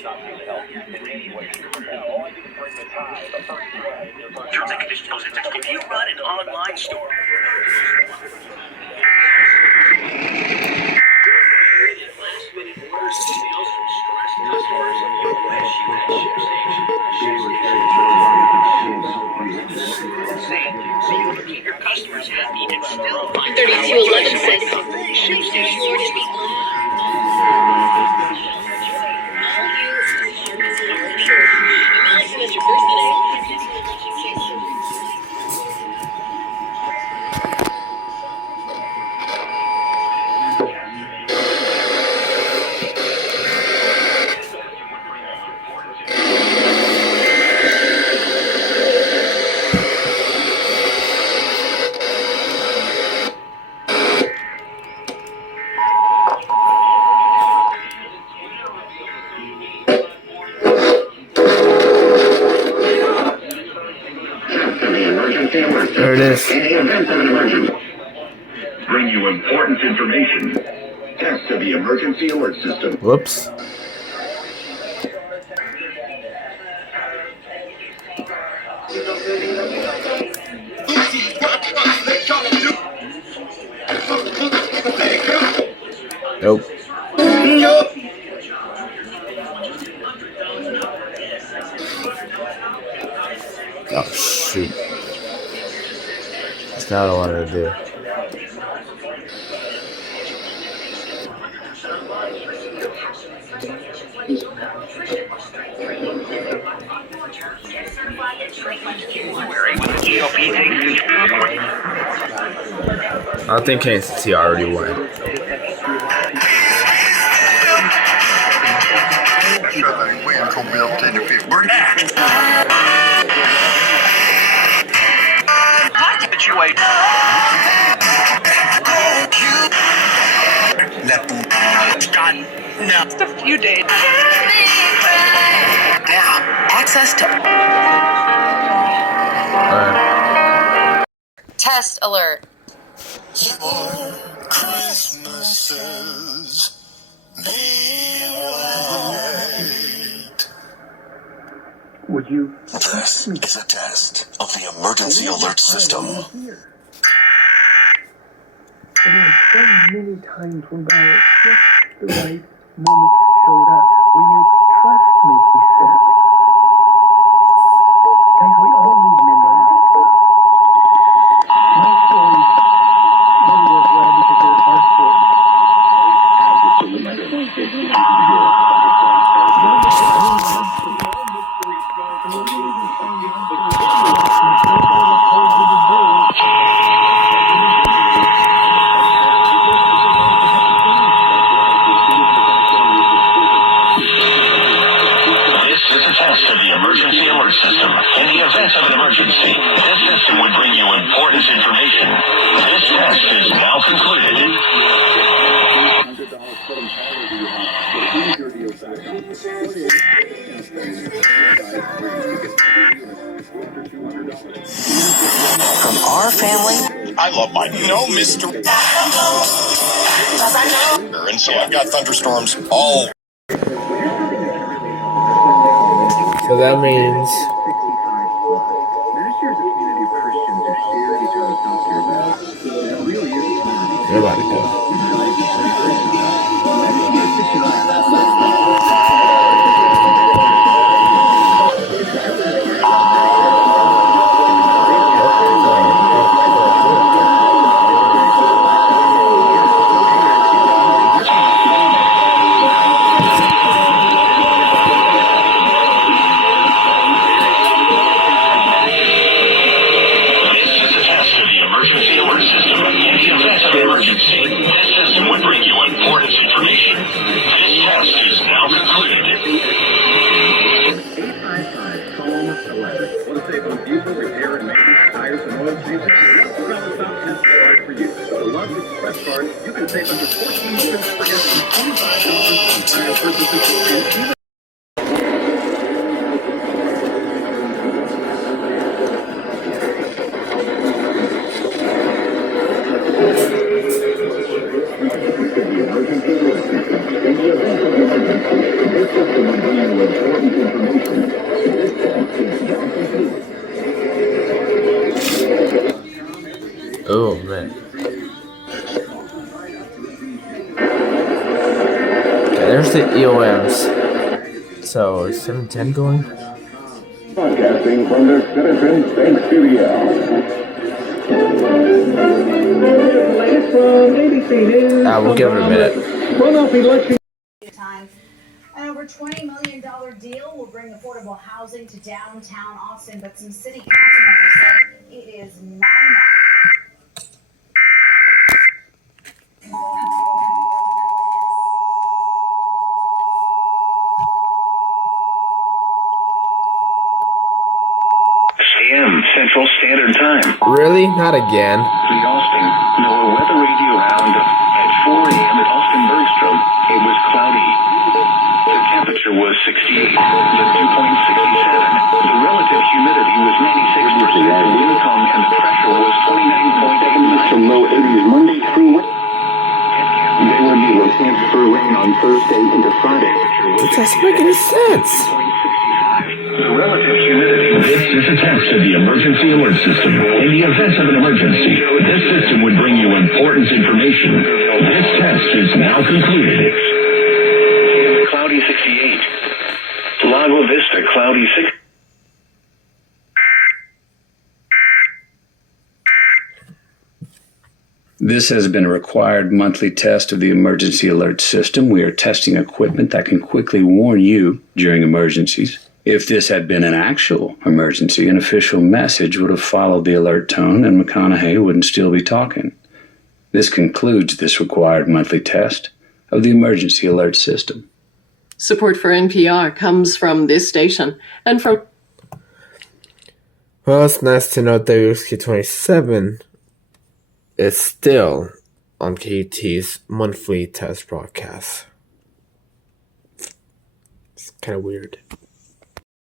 Terms and conditions. If you run an online store. So you can keep your customers happy and still find 3211 says ship station orders be There it is. In the event of an emergency, bring you important information. Test of the emergency alert system. Whoops. Nope. Oh shoot. That's not what I wanted to do. I think Kansas City already won. We're next. Situate. No. Just a few days. Now, access to. test alert. Your Christmases be white. Would you? This is a test of the emergency alert system. There were so many times when God at just the right moment showed up. Will you trust me, he said. Guys, we all need memories. My story really works well because they're our stories. Emergency alert system. In the event of an emergency, this system would bring you important information. This test is now concluded. From our family, I love my Mr. And so I've got thunderstorms all. So that means they're about to go. You can save under 14 cents per guest and $25 on tire purchases and even This system would bring you where's the EOMs? So is 710 going? Broadcasting from the Citizen Bank Studio. Latest from ABC News. We'll give it a minute. Runoff election. Time. An over $20 million deal will bring affordable housing to downtown Austin, but some city council members say it is not enough. AM Central Standard Time. Really? Not again. The Austin NOAA Weather Radio Round at 4 a.m. at Austin Bergstrom. It was cloudy. The temperature was 68, the dew point 67. The relative humidity was 96%. The wind calm and the pressure was 29.89. Some low 80s Monday through Wednesday. They will be looking for rain on Thursday into Friday. It doesn't make any sense. The relative humidity. This is a test of the emergency alert system. In the event of an emergency, this system would bring you important information. This test is now concluded. Cloudy 68. Lago Vista, cloudy 6. This has been a required monthly test of the emergency alert system. We are testing equipment that can quickly warn you during emergencies. If this had been an actual emergency, an official message would have followed the alert tone and McConaughey wouldn't still be talking. This concludes this required monthly test of the emergency alert system. Support for NPR comes from this station and from... Well, it's nice to know that WXK 27 is still on KUT's monthly test broadcast. It's kind of weird.